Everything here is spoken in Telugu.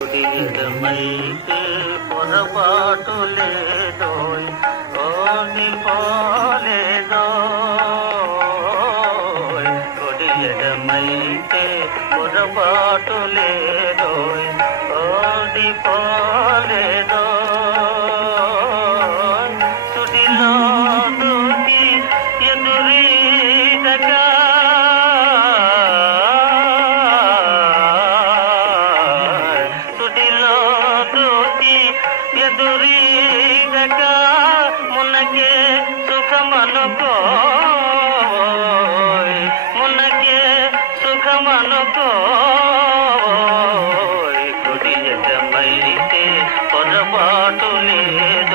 కుడియడమైతే పొరపాటు లేదోయ్ ఓడిపోలేదోయ్ కుడియడమైతే పొరపాటు లేదోయ్ ఓడిపోలేదోయ్ సుడిలో దూకి ఎదురీదగా ఎదురీదక మునకే సుఖమనుకోయ్ మునకే సుఖమనుకోయ్ కుడి ఎడమైతే పొరపాటు లేదు